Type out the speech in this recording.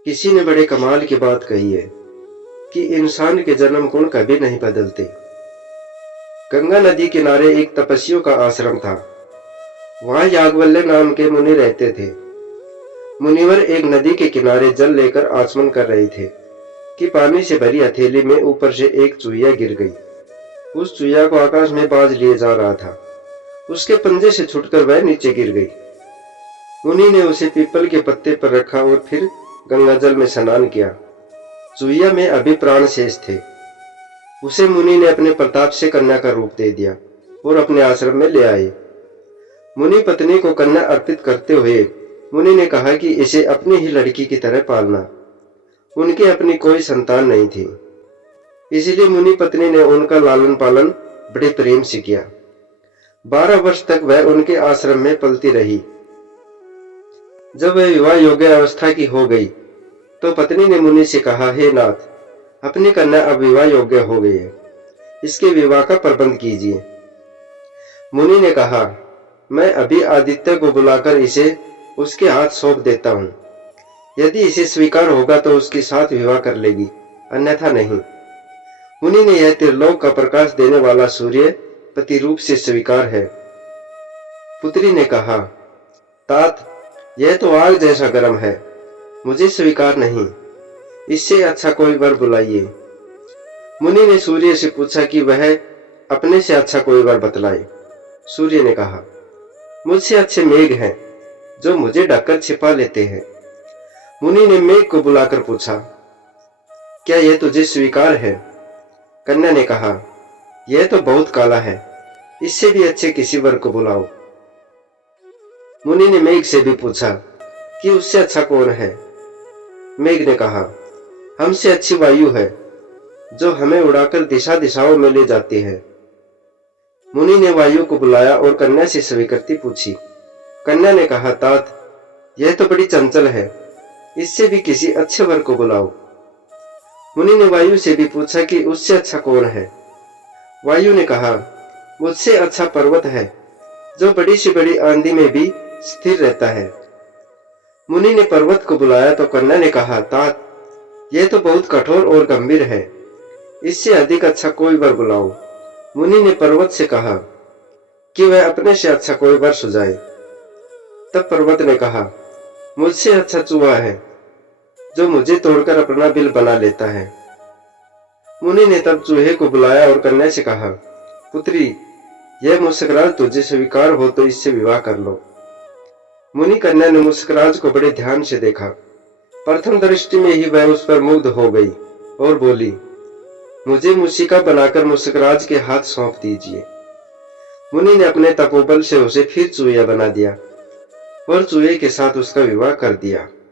किसी ने बड़े कमाल की बात कही है कि इंसान के जन्म गुण कभी नहीं बदलते। गंगा नदी किनारे एक तपस्वियों का आश्रम था। वहां याज्ञवल्क्य नाम के मुनि रहते थे। मुनिवर एक नदी के किनारे जल लेकर आचमन कर रहे थे कि पानी से भरी हथेली में ऊपर से एक चूहिया गिर गई। उस चूहिया को आकाश में बाज लिए जा रहा था। उसके पंजे से छूटकर वह नीचे गिर गई। मुनि ने उसे पीपल के पत्ते पर रखा और फिर गंगा जल में स्नान किया। चूहिया में अभी प्राण शेष थे। उसे मुनि ने अपने प्रताप से कन्या का रूप दे दिया और अपने आश्रम में ले आए। मुनि पत्नी को कन्या अर्पित करते हुए मुनि ने कहा कि इसे अपनी ही लड़की की तरह पालना। उनकी अपनी कोई संतान नहीं थी, इसलिए मुनि पत्नी ने उनका लालन पालन बड़े प्रेम से किया। 12 वर्ष तक वह उनके आश्रम में पलती रही। जब वह विवाह योग्य अवस्था की हो गई तो पत्नी ने मुनि से कहा, हे नाथ, अपनी कन्या अब विवाह योग्य हो गई है, इसके विवाह का प्रबंध कीजिए। मुनि ने कहा, मैं अभी आदित्य को बुलाकर इसे उसके हाथ सौंप देता हूँ। यदि इसे स्वीकार होगा तो उसके साथ विवाह कर लेगी, अन्यथा नहीं। मुनि ने यह त्रिलोक का प्रकाश देने वाला सूर्य पति रूप से स्वीकार है। पुत्री ने कहा, तात, यह तो आग जैसा गर्म है, मुझे स्वीकार नहीं, इससे अच्छा कोई वर बुलाइए। मुनि ने सूर्य से पूछा कि वह अपने से अच्छा कोई वर बतलाए। सूर्य ने कहा, मुझसे अच्छे मेघ हैं जो मुझे ढककर छिपा लेते हैं। मुनि ने मेघ को बुलाकर पूछा, क्या यह तुझे स्वीकार है? कन्या ने कहा, यह तो बहुत काला है, इससे भी अच्छे किसी वर को बुलाओ। मुनि ने मेघ से भी पूछा कि उससे अच्छा कौन है? मेघ ने कहा, हमसे अच्छी वायु है जो हमें उड़ाकर दिशा दिशाओं में ले जाती है। मुनि ने वायु को बुलाया और कन्या से स्वीकृति पूछी। कन्या ने कहा, तात, यह तो बड़ी चंचल है, इससे भी किसी अच्छे वर को बुलाओ। मुनि ने वायु से भी पूछा कि उससे अच्छा कौन है? वायु ने कहा, मुझसे अच्छा पर्वत है जो बड़ी से बड़ी आंधी में भी स्थिर रहता है। मुनि ने पर्वत को बुलाया तो कन्या ने कहा, तात, यह तो बहुत कठोर और गंभीर है, इससे अधिक अच्छा कोई वर बुलाओ। मुनि ने पर्वत से कहा कि वह अपने से अच्छा कोई वर सुझाए। तब पर्वत ने कहा, मुझसे अच्छा चूहा है जो मुझे तोड़कर अपना बिल बना लेता है। मुनि ने तब चूहे को बुलाया और कन्या से कहा, पुत्री, यह मुस्कराज तुझे स्वीकार हो तो इससे विवाह कर लो। मुनि कन्या ने मुस्कराज को बड़े ध्यान से देखा। प्रथम दृष्टि में ही वह उस पर मुग्ध हो गई और बोली, मुझे मूषिका बनाकर मुस्कराज के हाथ सौंप दीजिए। मुनि ने अपने तपोबल से उसे फिर चूहिया बना दिया और चूहे के साथ उसका विवाह कर दिया।